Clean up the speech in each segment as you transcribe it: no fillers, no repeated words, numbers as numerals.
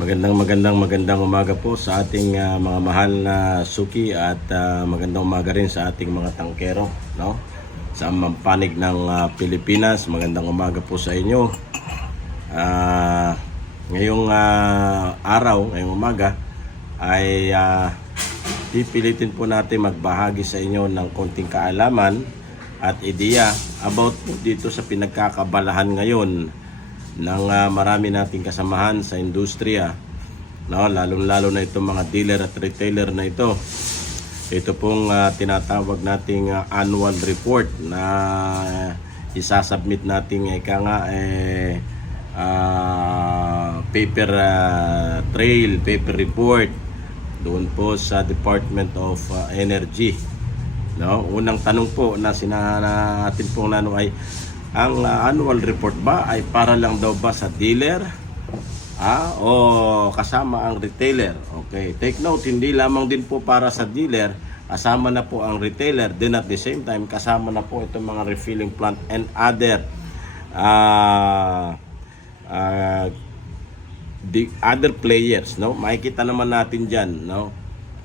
Magandang umaga po sa ating mga mahal na suki at magandang umaga rin sa ating mga tangkero, no? Sa panig ng Pilipinas, magandang umaga po sa inyo. Ngayong ngayong umaga ay pipilitin po natin magbahagi sa inyo ng konting kaalaman at ideya about po dito sa pinagkakabalahan ngayon ng marami nating kasamahan sa industriya, no? Lalo na itong mga dealer at retailer na ito. Ito pong tinatawag nating annual report na isasubmit nating paper trail, paper report doon po sa Department of Energy, no? Unang tanong po na natin pong ay ang annual report ba ay para lang daw ba sa dealer o kasama ang retailer? Okay, take note, hindi lamang din po para sa dealer, kasama na po ang retailer, then at the same time kasama na po itong mga refilling plant and other the other players, no? Makikita naman natin diyan, no?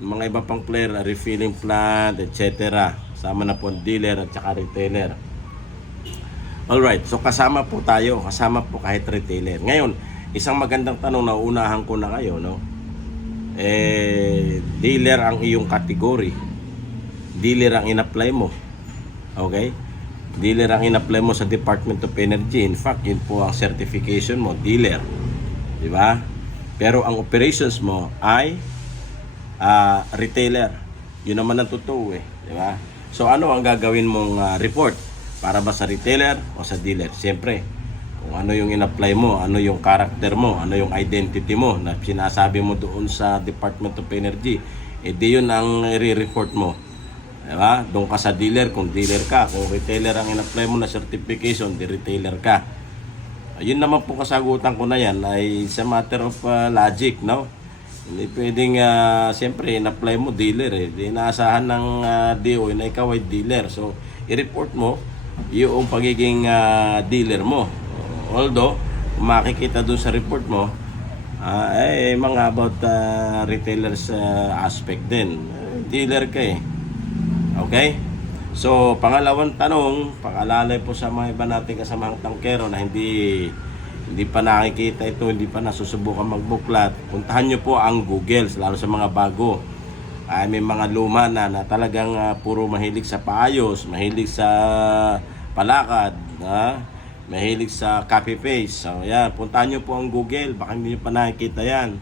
Mga iba pang player, refilling plant, etc. Kasama na po ang dealer at saka retailer. Alright, so kasama po tayo, kasama po kahit retailer. Ngayon, isang magandang tanong na unahan ko na kayo, no? Dealer ang iyong category. Dealer ang in-apply mo. Okay? Dealer ang in-apply mo sa Department of Energy. In fact, yun po ang certification mo, dealer. Di ba? Pero ang operations mo ay retailer. Yun naman ang totoo eh. Di ba? So ano ang gagawin mong report? Para ba sa retailer o sa dealer? Siyempre, kung ano yung in-apply mo, ano yung character mo, ano yung identity mo na sinasabi mo doon sa Department of Energy, di yun ang i-report mo. Diba? Doon ka sa dealer kung dealer ka. Kung retailer ang in-apply mo na certification, di retailer ka. Yun naman po kasagutan ko na yan ay sa matter of logic, no? Hindi pwedeng, siyempre, in-apply mo dealer eh. Di inaasahan ng DO na ikaw ay dealer. So, i-report mo yung pagiging dealer mo. Although, makikita doon sa report mo, mga about retailers aspect din. Dealer ka eh. Okay? So, pangalawang tanong, pangalalay po sa mga iba nating kasamang tangkero na hindi pa nakikita ito, hindi pa nasusubukan magbuklat. Puntahan nyo po ang Google, lalo sa mga bago. May mga luma na talagang puro mahilig sa paayos, mahilig sa palakad, mahilig sa copy paste. So yan, puntahan nyo po ang Google, baka hindi nyo pa nakikita yan.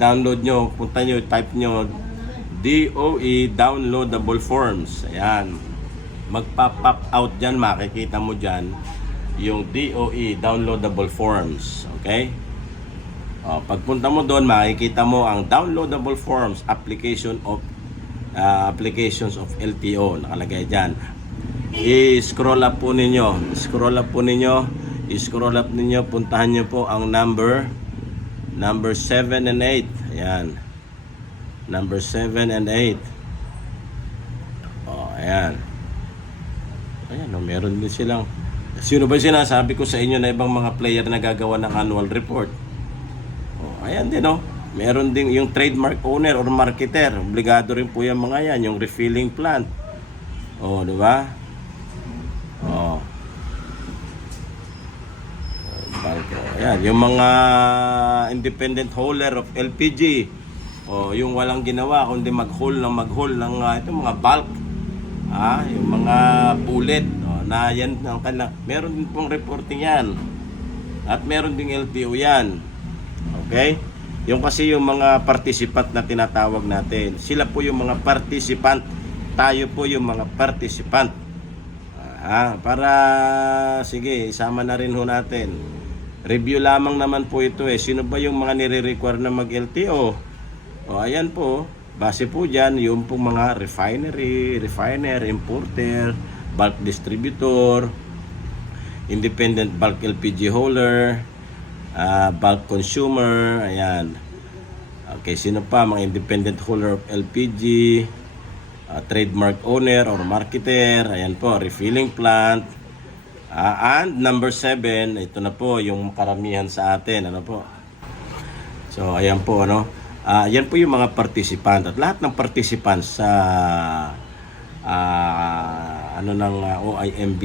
Download nyo, punta nyo, type nyo DOE downloadable forms. Ayan, magpa-pop out dyan, makikita mo dyan yung DOE downloadable forms. Okay? Pagpunta mo doon, makikita mo ang downloadable forms applications of LTO nakalagay diyan. I-scroll up ninyo, puntahan niyo po ang number 7 and 8. Ayan. Number 7 and 8. Ayan. Ayan, meron din silang. Sino ba sinasabi ko sa inyo na ibang mga player na gagawa ng annual report? Ayan din, no? Meron din yung trademark owner or marketer. Obligado rin po yung mga yan. Yung refilling plant. Di ba? Ayan. Yung mga independent hauler of LPG. Yung walang ginawa, kundi mag-haul ng itong mga bulk. Yung mga bullet. Na yan ang kanila. Meron din pong reporting yan. At meron ding LTO yan. Okay? Yung kasi yung mga participant na tinatawag natin. Sila po yung mga participant. Tayo po yung mga participant. Para, sige, isama na rin ho natin. Review lamang naman po ito eh. Sino ba yung mga nire-require na mag-LTO? Ayan po. Base po dyan, yung pong mga refiner, importer, bulk distributor, independent bulk LPG hauler, bulk consumer. Ayan. Okay, sino pa? Mga independent hauler of LPG, trademark owner or marketer. Ayan po, refilling plant. And number 7, ito na po yung karamihan sa atin. Ano po? So, ayan po, ano. Yan po yung mga participant. At lahat ng participants sa OIMB,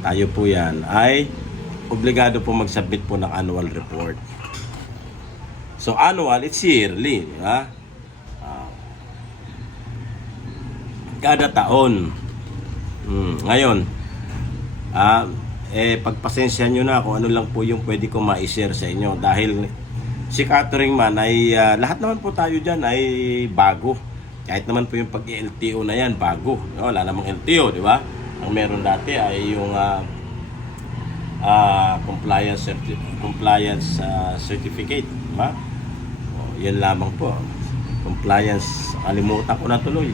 tayo po yan, ay obligado po mag-submit po ng annual report. So, annual, it's yearly. Di ba? Kada taon. Ngayon, pagpasensya nyo na kung ano lang po yung pwede ko ma-share sa inyo. Dahil si Catering Man ay, lahat naman po tayo dyan ay bago. Kahit naman po yung pag-LTO na yan, bago. Wala namang LTO, di ba? Ang meron dati ay yung compliance certificate. Di ba? Yan lamang po. Compliance, kalimutan ko na tuloy.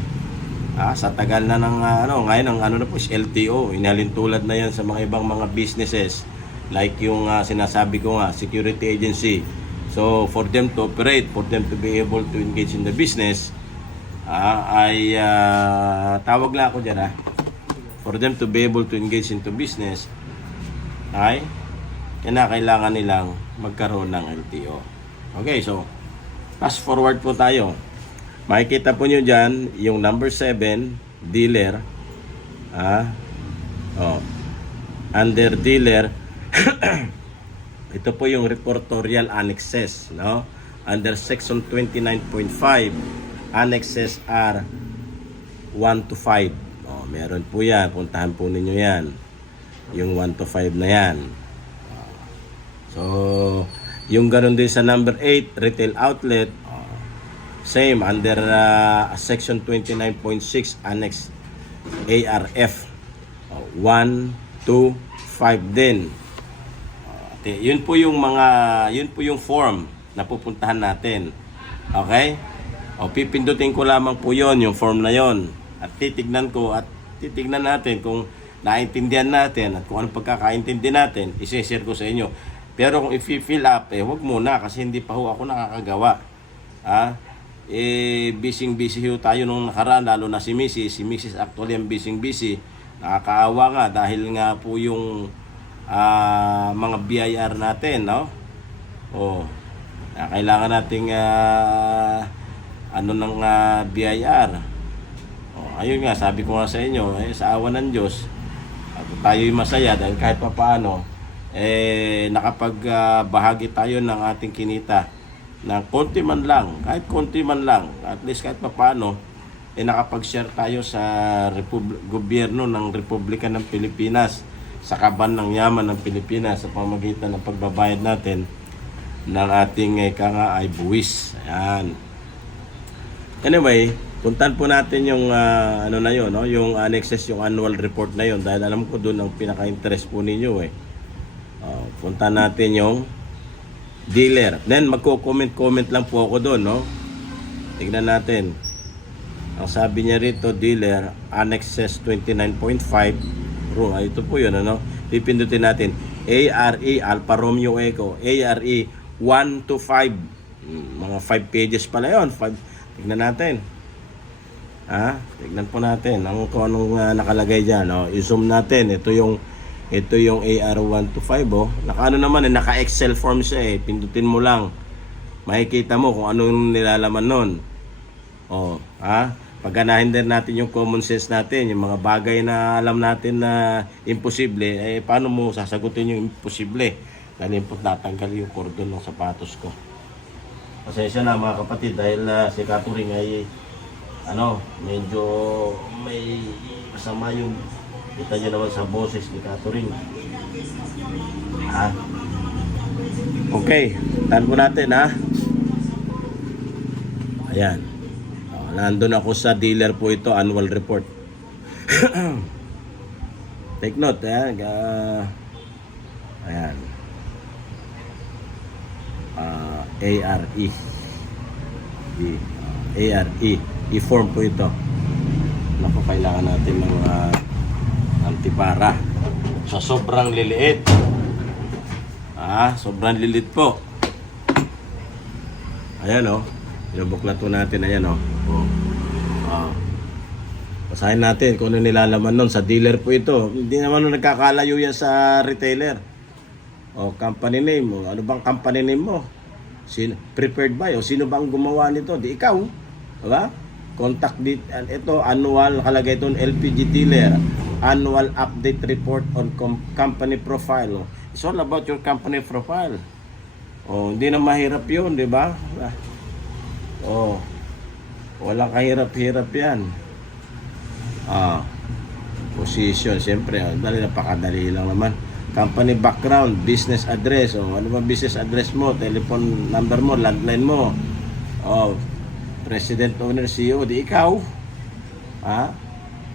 Sa tagal na ng ngayon ang na po is LTO, inalintulad na yan sa mga ibang mga businesses like yung sinasabi ko nga, security agency. So for them to operate, for them to be able to engage in the business, tawag lang ako dyan for them to be able to engage into business, ay kailangan nilang magkaroon ng LTO. Okay, so fast forward po tayo. Makikita po nyo dyan, yung number 7, dealer. Under dealer, ito po yung reportorial annexes. No? Under section 29.5, annexes are 1 to 5. Meron po yan. Puntahan po ninyo yan. Yung 1 to 5 na yan. So, yung ganun din sa number 8, retail outlet. Same, under section 29.6, annex ARF. 1, 2, 5 din. Yun po yung form na pupuntahan natin. Okay? Pipindutin ko lamang po yon, yung form na yon. At titignan natin kung naintindihan natin at kung anong pagkakaintindi natin, isi-share ko sa inyo. Pero kung i-fill up, wag muna kasi hindi pa ho ako nakakagawa. Busy ho tayo nung nakaraan, lalo na si Mrs. actually ang busy. Nakakaawa nga dahil nga po yung mga BIR natin, no? Kailangan nating ng BIR. Ayun nga, sabi ko nga sa inyo, sa awa ng Diyos, tayo'y masaya dahil kahit pa paano, nakapagbahagi tayo ng ating kinita na konti man lang, kahit konti man lang, at least kahit pa paano, nakapag-share tayo sa gobyerno ng Republika ng Pilipinas, sa kaban ng yaman ng Pilipinas sa pamamagitan ng pagbabayad natin ng ating ay buwis. Ayan. Anyway, puntahan po natin yung yung annexes, yung annual report na yun dahil alam ko doon ang pinaka-interest po ninyo puntahan natin yung dealer. Then magko-comment lang po ako doon, no? Tignan natin. Ang sabi niya rito, dealer, annexes 29.5. Ito po yun, ano? Pipindutin natin. ARE, Alfa Romeo Echo. ARE 1 to 5. Mga 5 pages pala yun. Tignan natin. Tignan po natin kung anong nakalagay dyan. I-zoom natin. Ito yung AR 1 to 5. Naka naka-Excel form siya. Pindutin mo lang. Makikita mo kung anong nilalaman nun. Pagganahin din natin yung common sense natin, yung mga bagay na alam natin na imposible, paano mo sasagutin yung imposible? Dahil po natanggal yung cordon ng sapatos ko. Pasensya na mga kapatid dahil si Catering ay medyo may kasama yung kita nyo naman sa boses ni Catering. Okay, tahan po natin Ayan. Nandun ako sa dealer po ito, annual report. Take note, ayan. ARE. ARE. I-form po ito. Naku, kailangan natin ng antipara. Sa sobrang liliit. Sobrang lilit po. Ayan Binubuklat po natin, ayan basahin natin kung ano nilalaman nun. Sa dealer po ito. Hindi naman nagkakalayo yan sa retailer. Company name mo. Ano bang company name mo? prepared by, o sino bang gumawa nito? Di ikaw, diba? Contact ito, annual, nakalagay ito, LPG dealer, annual update report on company profile. It's all about your company profile. Hindi na mahirap yun, di ba? Walang kahirap-hirap yan. Position, siyempre, napakadali lang naman. Company background, business address, ano ba business address mo, telephone number mo, landline mo, president, owner, CEO, di ikaw.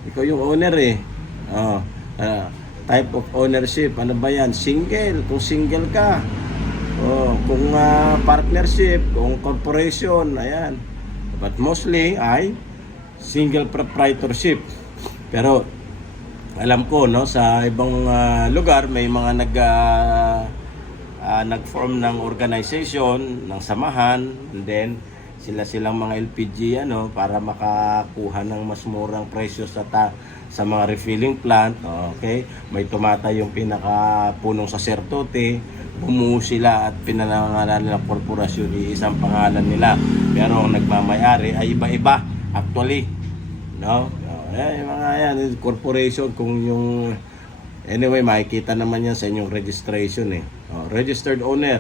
Ikaw yung owner eh. Type of ownership, ano ba yan? Single, kung single ka. Kung partnership, kung corporation, ayan. But mostly ay single proprietorship. Pero alam ko, no, sa ibang lugar may mga nag-form ng organization, ng samahan, and then silang mga LPG para makakuha ng mas murang presyo sa mga refilling plant. Okay, may tumata yung pinakapunong saserdote, bumuo sila at pinangangalan ng korporasyon, isang pangalan nila, pero ang nagmamayari ay iba-iba actually, no? Yung mga yan, corporation, kung yung anyway, makikita naman yan sa inyong registration eh. Registered owner,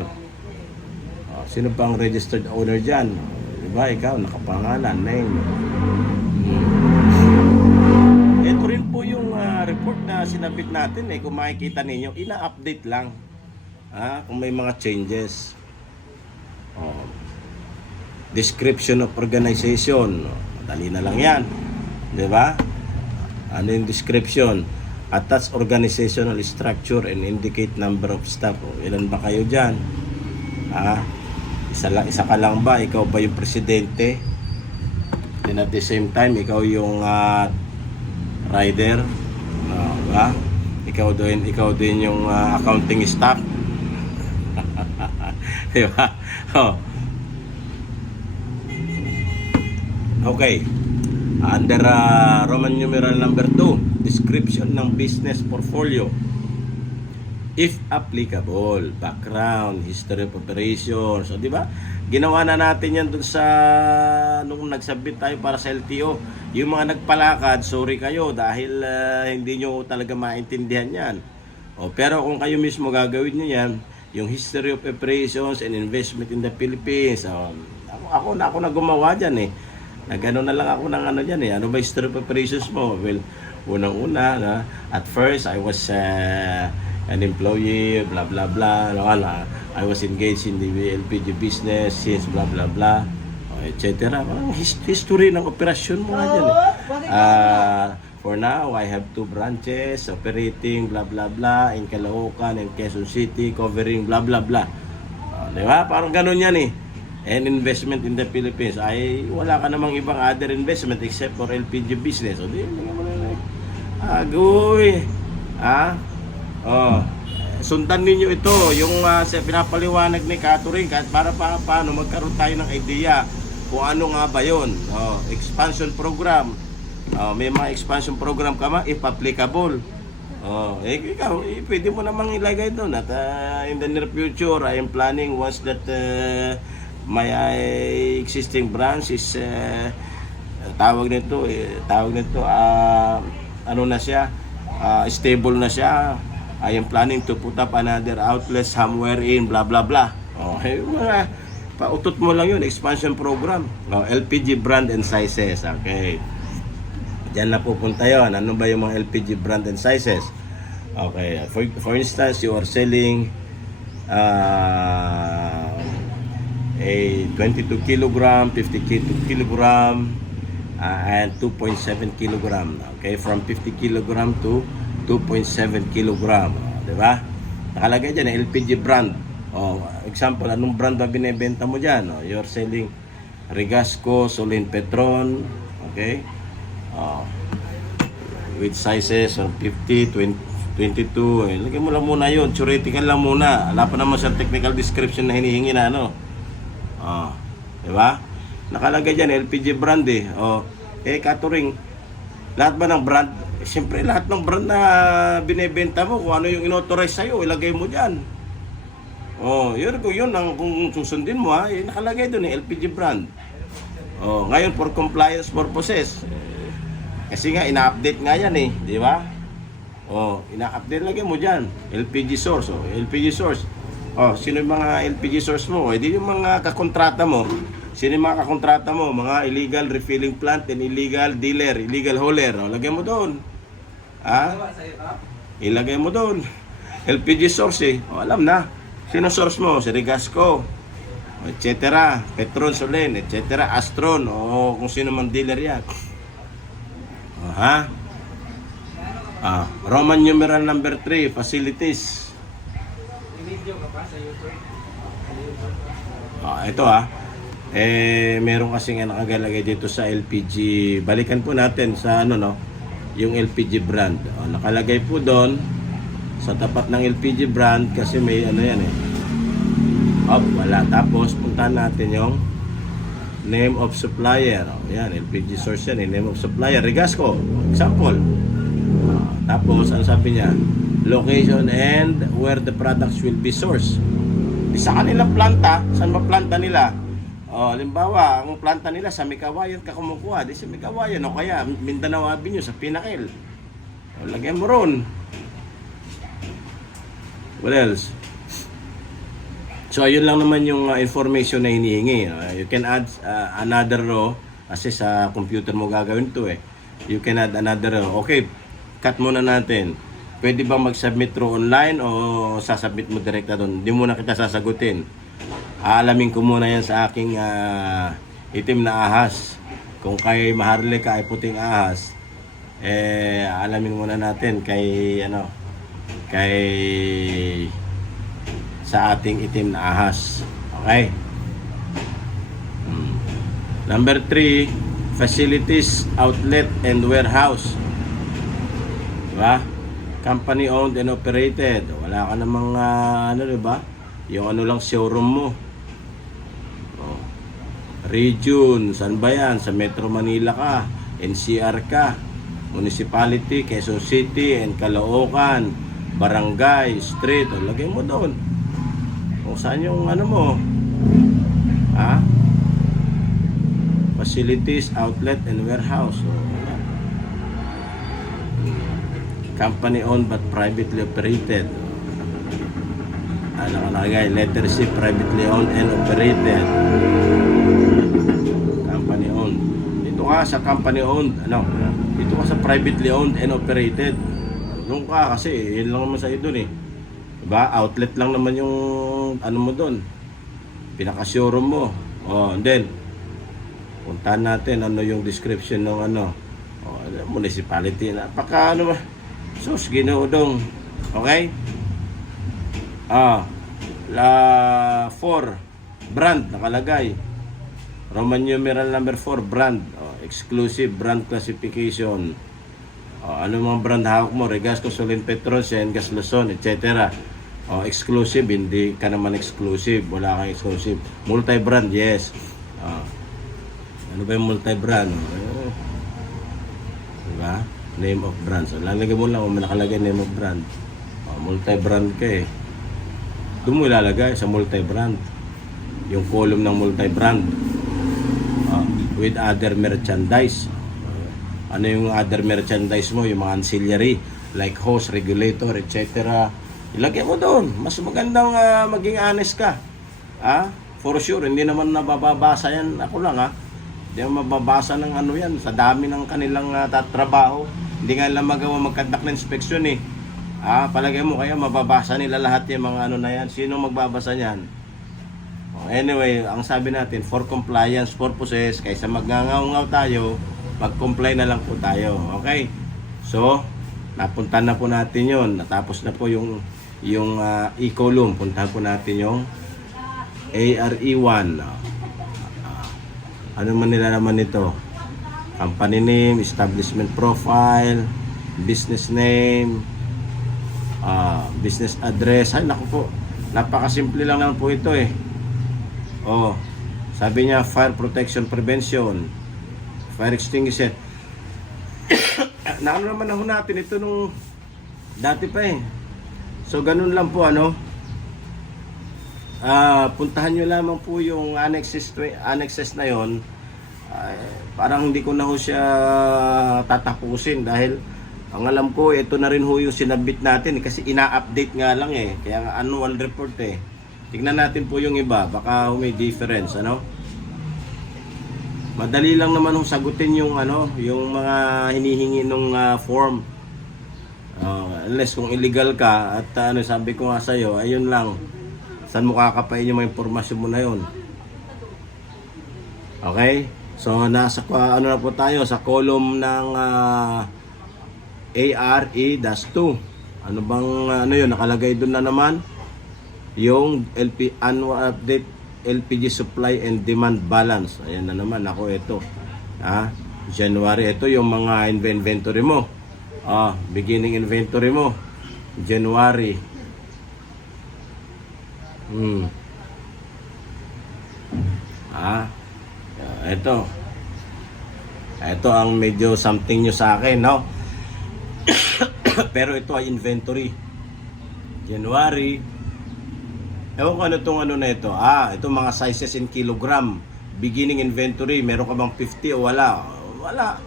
sino pang registered owner dyan? Diba, ikaw, nakapangalan, name. Ito rin po yung report na sinabit natin eh. Kung makikita ninyo, ina-update lang kung may mga changes. Description of organization, madali na lang yan, diba? Ano yung description? Attach organizational structure and indicate number of staff. Ilan ba kayo dyan? Isa ka lang ba? Ikaw ba yung presidente? Then at the same time, ikaw yung rider, diba? Ikaw din yung accounting staff. Diba? Okay. Under Roman numeral number 2, description ng business portfolio. If applicable, background, history of operations. So, di ba? Ginawa na natin yan dun sa nung nagsubmit tayo para sa LTO. Yung mga nagpalakad, sorry kayo dahil hindi nyo talaga maintindihan yan. Pero kung kayo mismo gagawin nyo yan, yung history of operations and investment in the Philippines. Ako na gumawa dyan eh. Nagano na lang ako ng dyan eh. Ano ba history of operations mo? Well, unang-una, at first I was an employee, blah blah blah. I was engaged in the LPG business since blah blah blah, etc. History ng operasyon mo nga dyan eh. For now, I have 2 branches operating blah blah blah in Caloocan and Quezon City, covering blah blah blah. Di ba? Parang ganun yan eh. And investment in the Philippines ay wala ka namang ibang other investment except for LPG business. Agoy. Sundan ninyo ito, yung pinapaliwanag ni Catherine, para paano magkaroon tayo ng idea kung ano nga ba yun. Expansion program. May mga expansion program ka ma, if applicable. Ikaw, pwede mo namang ilagay doon at in the near future, I am planning once that my existing branch is tawag nito ano na siya, stable na siya. I am planning to put up another outlet somewhere in blah blah blah. Mga pautot mo lang yun, expansion program. LPG brand and sizes. Okay, diyan na pupunta yun. Ano ba yung mga LPG brand and sizes? Okay, for instance, you are selling a 22 kilogram, 50 kilogram, and 2.7 kilogram. Okay, from 50 kilogram to 2.7 kilogram. Diba? Nakalagay dyan, LPG brand. Example, anong brand ba binibenta mo dyan? You're selling Regasco, Solin Petron. Okay? With sizes of 50, 22. Lagay mo lang muna yun. Theoretical lang muna. Wala pa naman sa technical description na hinihingi na diba? Nakalagay dyan, LPG brand eh. Catering, lahat ba ng brand? Siyempre, lahat ng brand na binibenta mo, kung ano yung inauthorize sa'yo, ilagay mo dyan. Oh, yun ang kung susundin mo ha, nakalagay doon LPG brand. Oh, ngayon for compliance purposes. Kasi nga ina-update nga yan di ba? Oh, ina-update lagi mo diyan, LPG source. Oh, LPG source. Oh, sino yung mga LPG source mo? Di yung mga kakontrata mo. Sino yung mga kakontrata mo? Mga illegal refilling plant and illegal dealer, illegal hauler. Oh, lagay mo doon. Ha? Ilagay mo doon. LPG source Oh, alam na. Sino source mo? Si Regasco, etc. Petron Solen, etc. Astron, o kung sino man dealer yan. Roman numeral number 3, facilities. Ito meron kasing nakagalagay dito sa LPG. Balikan po natin sa yung LPG brand. Nakalagay po doon sa tapat ng LPG brand kasi may yan wala. Tapos puntahan natin yung name of supplier. Yan, LPG source yan name of supplier, Regasco, example. Tapos ano sabi niya? Location and where the products will be sourced. Sa kanilang planta, saan ba planta nila? Halimbawa, ang planta nila sa Mikawayan ka kumukuha, di sa Mikawayan o kaya Mindanao Avenue sa Pinakil. Lagyan mo ron. What else? So, ayun lang naman yung information na hinihingi. You can add another row kasi sa computer mo gagawin to You can add another row. Okay, cut muna natin. Pwede ba mag-submit through online o sasubmit mo direkta doon? Hindi muna kita sasagutin. Aalamin ko muna yan sa aking itim na ahas. Kung kay Maharlika ay puting ahas, alamin muna natin kay sa ating itim na ahas. Okay? Number 3, facilities, outlet, and warehouse. Diba? Company owned and operated. Wala ka namang diba? Yung lang showroom mo. Region, saan ba yan? Sa Metro Manila ka, NCR ka, municipality, Quezon City, and Caloocan, barangay, street, lagay mo doon. Kung saan yung mo. Facilities, outlet, and warehouse. Company owned but privately operated. Nakalagay, letter C, privately owned and operated. Company owned. Dito ka sa company owned, dito ka sa privately owned and operated. Doon ka kasi, yun lang naman sa ito diba? Outlet lang naman yung mo doon. Pinaka-showroom mo. And then, puntahan natin yung description ng municipality. Napaka ba? Sus, Ginoodong. Okay? 4 brand nakalagay. Roman numeral number 4 brand. Exclusive brand classification. Ano mga brand hawak mo? Regasco, Solen, Petron, Sengas, Luzon, etc. Exclusive, hindi ka naman exclusive. Wala kang exclusive. Multi-brand, yes. Ano ba yung multi-brand? Diba? Name of brand. So, lalagay mo lang kung nakalagay name of brand. Multi-brand ka Doon mo ilalagay sa multi-brand. Yung column ng multi-brand. With other merchandise. Ano yung other merchandise mo? Yung mga ancillary. Like hose, regulator, etc. Ilagay mo doon. Mas magandang maging honest ka. For sure, hindi naman nababasa yan. Ako lang Hindi naman mababasa ng yan. Sa dami ng kanilang trabaho. Hindi nga lang magawa magkandak ng inspeksyon palagay mo kaya mababasa nila lahat yung mga na yan. Sino magbabasa niyan? Anyway, ang sabi natin, for compliance purposes, kaysa magngangaw-ngaw tayo, mag-comply na lang po tayo. Okay? So, napunta na po natin yon. Natapos na po yung e-column. Puntahan po natin yung ARE1. Ano man nila naman ito? Company name, establishment profile, business name, business address. Ay, naku po. Napakasimple lang naman po ito sabi niya, fire protection prevention, fire extinguisher. Naano naman ako natin ito nung dati pa So, ganun lang po Puntahan nyo lamang po yung annexes na yon. Parang hindi ko na ho siya tatapusin dahil ang alam ko ito na rin ho yung sinabit natin kasi ina-update nga lang eh. Kaya nga annual report eh. Tignan natin po yung iba, baka may difference, ano? Madali lang naman ho sagutin yung yung mga hinihingi nung form. Unless kung illegal ka at sabi ko nga sa iyo, ayun lang. Saan mo kakapain yung mga impormasyon mo na yun? Okay? So nasa na po tayo sa column ng ARE-2. Ano bang yun nakalagay doon na naman? Yung annual update LPG supply and demand balance. Ayan na naman ako ito. January ito yung mga inventory mo. Beginning inventory mo. January. Ito. Ito ang medyo something nyo sa akin, no? Pero ito ay inventory. January. Ewan ko ano itong na ito. Ito mga sizes in kilogram. Beginning inventory. Meron ka bang 50 o wala? Wala.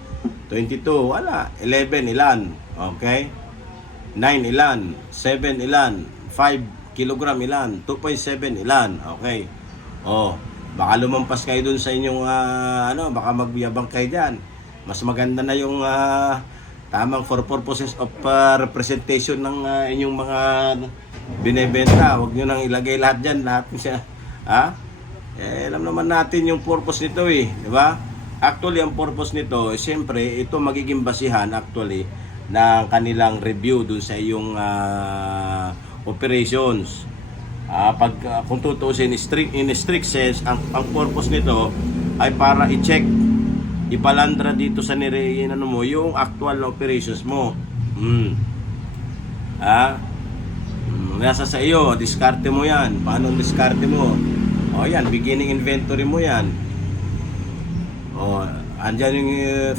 22, wala. 11, ilan? Okay. 9, ilan? 7, ilan? 5 kilogram, ilan? 2.7, ilan? Okay. Baka lumampas kayo dun sa inyong baka magbiyabang kayo dyan. Mas maganda na yung tamang for purposes of representation ng inyong mga binebenta. Huwag nyo nang ilagay lahat dyan, lahat siya. Alam naman natin yung purpose nito eh, di ba? Actually, ang purpose nito, siyempre, ito magiging basihan actually ng kanilang review dun sa iyong operations. Kung tutuusin in strict sense, ang purpose nito ay para i-check, ipalandra dito sa mo yung actual na operations mo. Nasa sa iyo, diskarte mo yan. Paano diskarte mo? Yan, beginning inventory mo yan. Andyan yung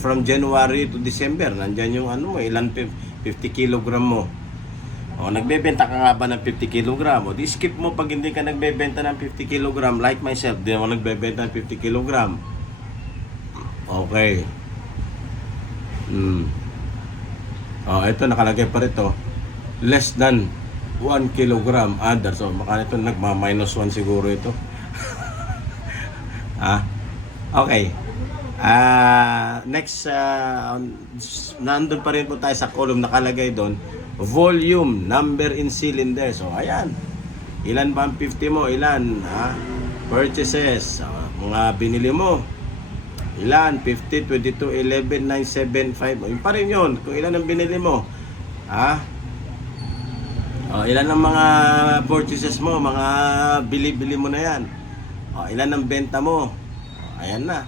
from January to December, nandyan yung mo, ilan 50 kilogram mo. Nagbebenta ka nga ba ng 50 kilogram? Di skip mo pag hindi ka nagbebenta ng 50 kilogram. Like myself, di ako nagbebenta ng 50 kilogram. Okay. Ito nakalagay pa rito. Less than 1 kilogram other. So baka ito nagma-minus 1 siguro ito. Okay. Next, nandun pa rin po tayo sa column nakalagay doon. Volume, number in cylinder. So ayan. Ilan ba ang 50 mo? Ilan? Purchases. Mga binili mo. Ilan? 50, 22, 11, 9, 7, 5. Yung pa rin yun. Kung ilan ang binili mo. Ilan ang mga purchases mo? Mga bili-bili mo na yan. Ilan ang benta mo? Ayan na.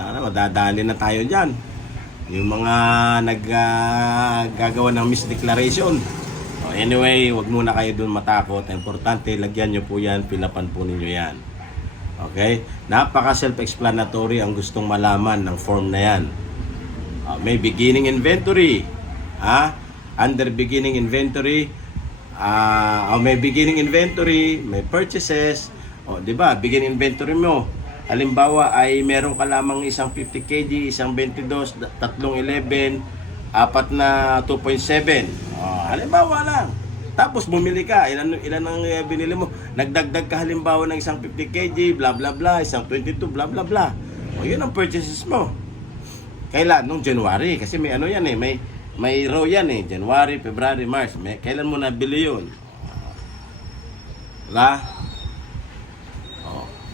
Madadali na tayo dyan. Yung mga naggagawa ng misdeclaration. Anyway, wag muna kayo dun matakot. Importante, lagyan nyo po yan, pilapan po ninyo yan. Okay? Napaka self-explanatory ang gustong malaman ng form na yan. May beginning inventory. Under beginning inventory, may beginning inventory, may purchases. Di ba? Beginning inventory mo. Halimbawa ay meron ka lamang isang 50 kg, isang 22, tatlong 11, apat na 2.7. Halimbawa lang. Tapos bumili ka, ilan ang binili mo? Nagdagdag ka halimbawa ng isang 50 kg, bla bla bla, isang 22, bla bla bla. Yun ang purchases mo. Kailan? Nung January. Kasi may yan eh, may row yan eh. January, February, March. Kailan mo nabili yun?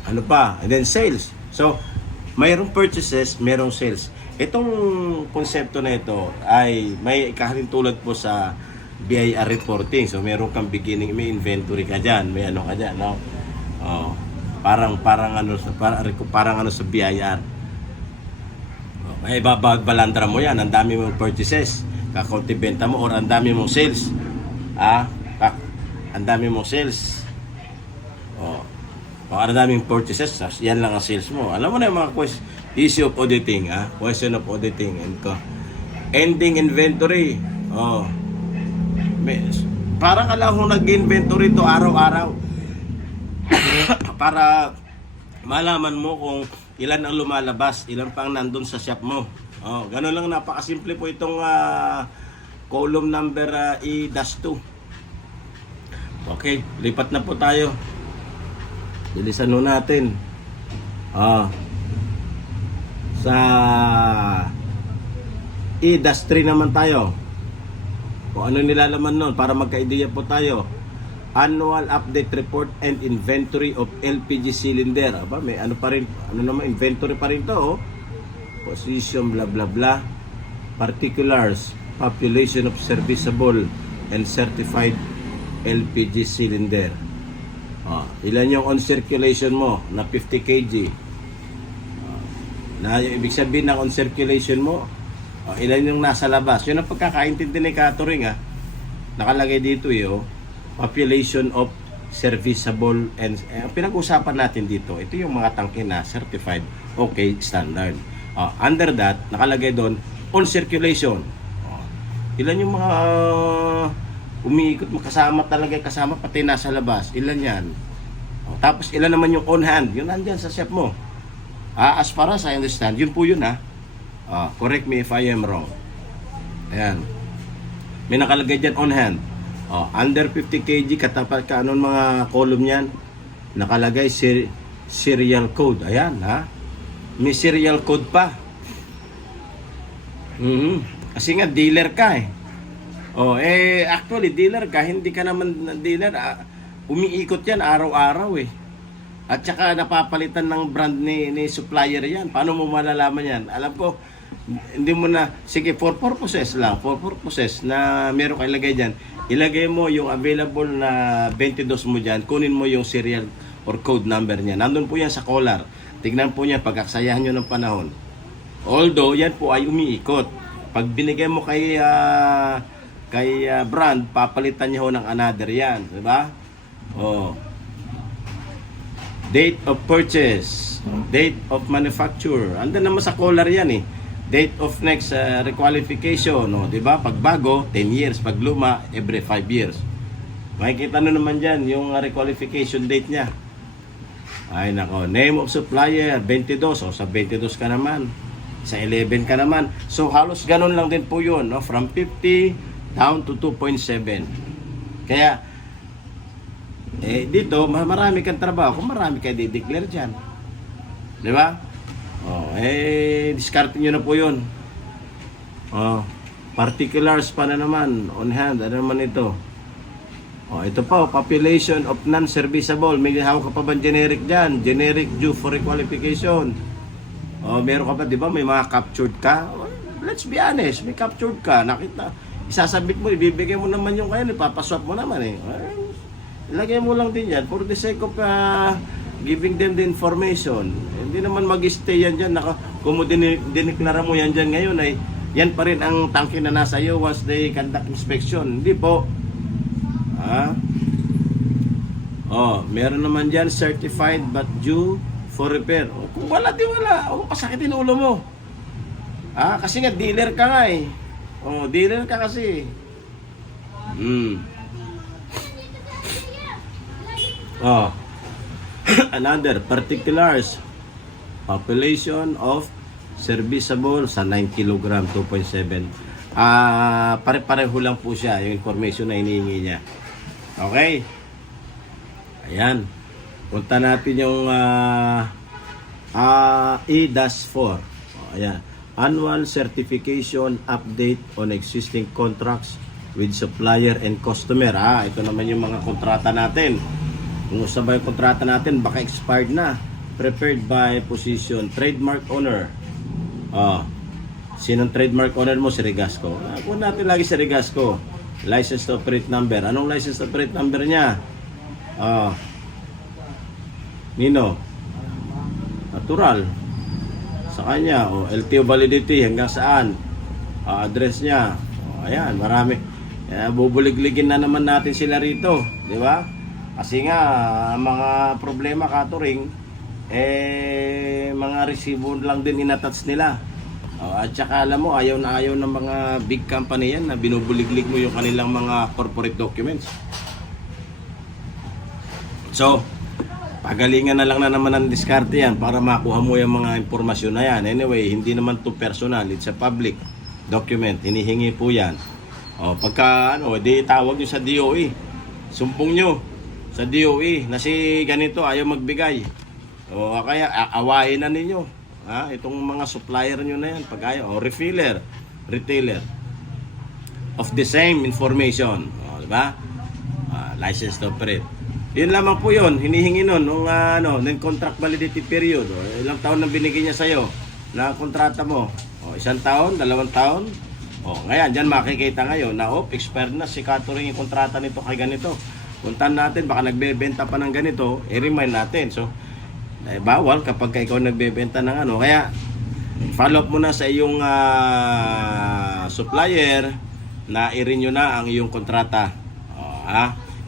Ano pa? And then sales. So, mayroong purchases, mayroong sales. Itong konsepto na ito ay may kahalintulad po sa BIR reporting. So, meron kang beginning, may inventory ka dyan, may ka dyan, no? Parang sa BIR. May balandra mo yan, ang dami mong purchases, kakaunti benta mo, or ang dami mong sales. Ang dami mong sales. Ang daming purchases, yan lang ang sales mo. Alam mo na yung mga issue of auditing, question of auditing. Ending inventory. Parang alam mo nag-inventory to araw-araw. Para malaman mo kung ilan ang lumalabas, ilan pang nandun sa shop mo. Ganun lang, napakasimple po itong column number E-2. Okay, lipat na po tayo. Bilisan nun natin. Sa E-3 naman tayo. Kung ano nilalaman nun para magka-idea po tayo. Annual update report and inventory of LPG cylinder. Aba, may ano pa rin, ano naman, inventory pa rin to. Position, blah blah blah. Particulars, population of serviceable and certified LPG cylinder. Ilan yung on circulation mo na 50 kg? Na yung ibig sabihin ng on circulation mo, ilan yung nasa labas? Yun ang pagkakaintindi ni catering nakalagay dito population of serviceable and pinag-usapan natin dito, ito yung mga tangke na certified okay standard. Under that, nakalagay doon on circulation. Ilan yung mga umiikot kasama talaga, kasama pati nasa labas, ilan yan? Tapos ilan naman yung on hand, yun nandyan sa shop mo. As far as I understand, yun po yun correct me if I am wrong. Ayan, may nakalagay dyan on hand. Under 50 kg, katapat ka anong mga column yan, nakalagay serial code. Ayan, may serial code pa. Kasi nga dealer ka actually dealer ka, hindi ka naman dealer, umiikot yan araw-araw at saka napapalitan ng brand ni supplier yan. Paano mo malalaman yan? Alam ko, hindi mo na, sige, for purposes na meron kayo ilagay dyan, ilagay mo yung available na 22 mo dyan, kunin mo yung serial or code number niya. Nandun po yan sa collar. Tignan po niya pagkaksayahan nyo ng panahon. Although, yan po ay umiikot. Pag binigay mo kay brand, papalitan niya ho ng another yan. Diba? Date of purchase, date of manufacture. Andan naman sa collar yan Date of next requalification, di ba? Pag bago, 10 years. Pag luma, every 5 years. Makikita nyo naman dyan yung requalification date niya. Ay nako, name of supplier 22, sa 22 ka naman, sa 11 ka naman. So halos ganun lang din po yun, from 50 down to 2.7. Kaya dito marami kang trabaho kung marami kayo di-declare dyan, di ba? Discard nyo na po yun. Particulars pa na naman on hand. Ano naman ito? Ito pa, population of non-serviceable. May hawak ka pa ba generic dyan? Generic due for requalification. Meron ka ba, di ba? May mga captured ka. Let's be honest, may captured ka. Nakita, isasabit mo, ibibigay mo naman yung kayo, ipapaswap mo naman ilagay mo lang din yan for the sake of giving them the information. Hindi naman mag-stay yan dyan. Kung mo diniklara mo yan dyan ngayon, yan pa rin ang tangke na nasa iyo once they conduct inspection. Hindi po. Meron naman dyan certified but due for repair. Kung wala, di wala. Pasakitin ulo mo. Kasi nga dealer ka nga dealer ka kasi. Another particulars, population of serviceable sa 9 kg 2.7. Pare-pareho lang po siya yung information na hinihingi niya. Okay, ayan, punta natin yung E-4. Ayan, annual certification update on existing contracts with supplier and customer. Ito naman yung mga kontrata natin. Kung sabay kontrata natin, baka expired na. Prepared by position, trademark owner. Sinong trademark owner mo? Si Regasco. Kung natin lagi si Regasco. License to operate number. Anong license to operate number niya? Nino? Natural. Sa kanya. LTO validity. Hanggang saan? Address niya. Ayan, marami. Bubulig-ligin na naman natin sila rito. Di ba? Kasi nga, mga problema catering, mga resibo lang din inattach nila. At saka alam mo, ayaw na ayaw ng mga big company yan na binubuliglig mo yung kanilang mga corporate documents. So, Pagalingan na lang na naman ang diskarte yan para makuha mo yung mga impormasyon na yan. Anyway, hindi naman to personal, it's a public document, hinihingi po yan. O, pagka di tawag nyo sa DOE, sumpong nyo sa DOE na si ganito ayaw magbigay. O kaya awayin na ninyo. Itong mga supplier nyo na yan, pag ayaw, o refiller, retailer of the same information. O, diba? License to operate. Yun lamang po yun, hinihingi nun nung contract validity period. O, ilang taon na binigay niya sa'yo na kontrata mo. O, 1 taon, 2 taon. O, ngayon, dyan makikita ngayon na expired na si Catering yung kontrata nito kay ganito. Puntan natin, baka nagbebenta pa ng ganito, i-remind natin. So, bawal kapag ikaw nagbebenta ng Kaya, follow up mo na sa iyong supplier na i-renew na ang iyong kontrata.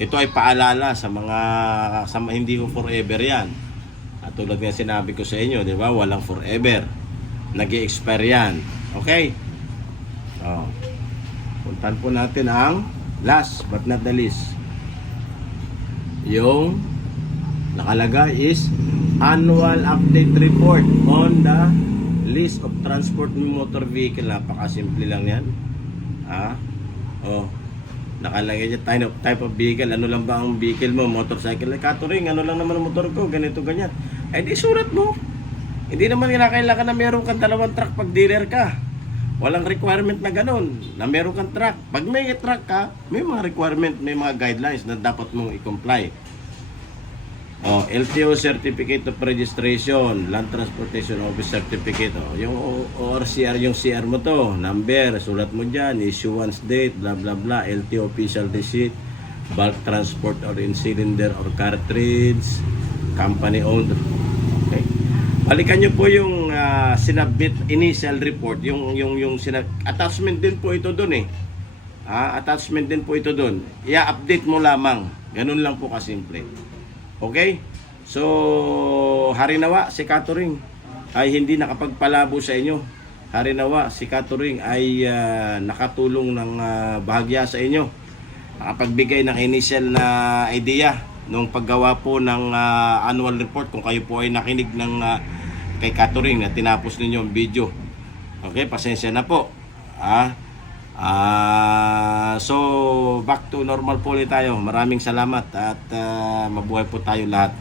Ito ay paalala sa mga hindi ko forever yan. At tulad nga sinabi ko sa inyo, di ba? Walang forever. Nag-i-expire yan. Okay? Puntan po natin ang last but not the least. Yung nakalagay is annual update report on the list of transport motor vehicle. Napakasimple lang yan. Nakalagay dyan type of vehicle. Ano lang ba ang vehicle mo? Motorcycle. Catering, ano lang naman ang motor ko? Ganito, ganyan. Ay di surat mo. Hindi naman kailangan na meron kang 2 truck pag dealer ka. Walang requirement na ganun, na meron kang truck. Pag may truck ka, may mga requirement, may mga guidelines na dapat mong i-comply. LTO Certificate of Registration, Land Transportation Office Certificate. Yung ORCR, yung CR mo to, number, sulat mo dyan, issuance date, blah blah blah, LTO official receipt, bulk transport or in cylinder or cartridge, company owned. Okay. Balikan nyo po yung sinabit initial report, yung attachment din po ito doon attachment din po ito doon. I-update mo lamang. Ganun lang po kasimple. Okay? So, harinawa si Catering ay hindi nakapagpalabo sa inyo. Harinawa si Catering ay nakatulong ng bahagya sa inyo. Nakapagbigay ng initial na idea nung paggawa po ng annual report kung kayo po ay nakinig ng kay Catering na tinapos ninyo ang video. Okay, pasensya na po. So back to normal po ulit tayo. Maraming salamat at mabuhay po tayo lahat.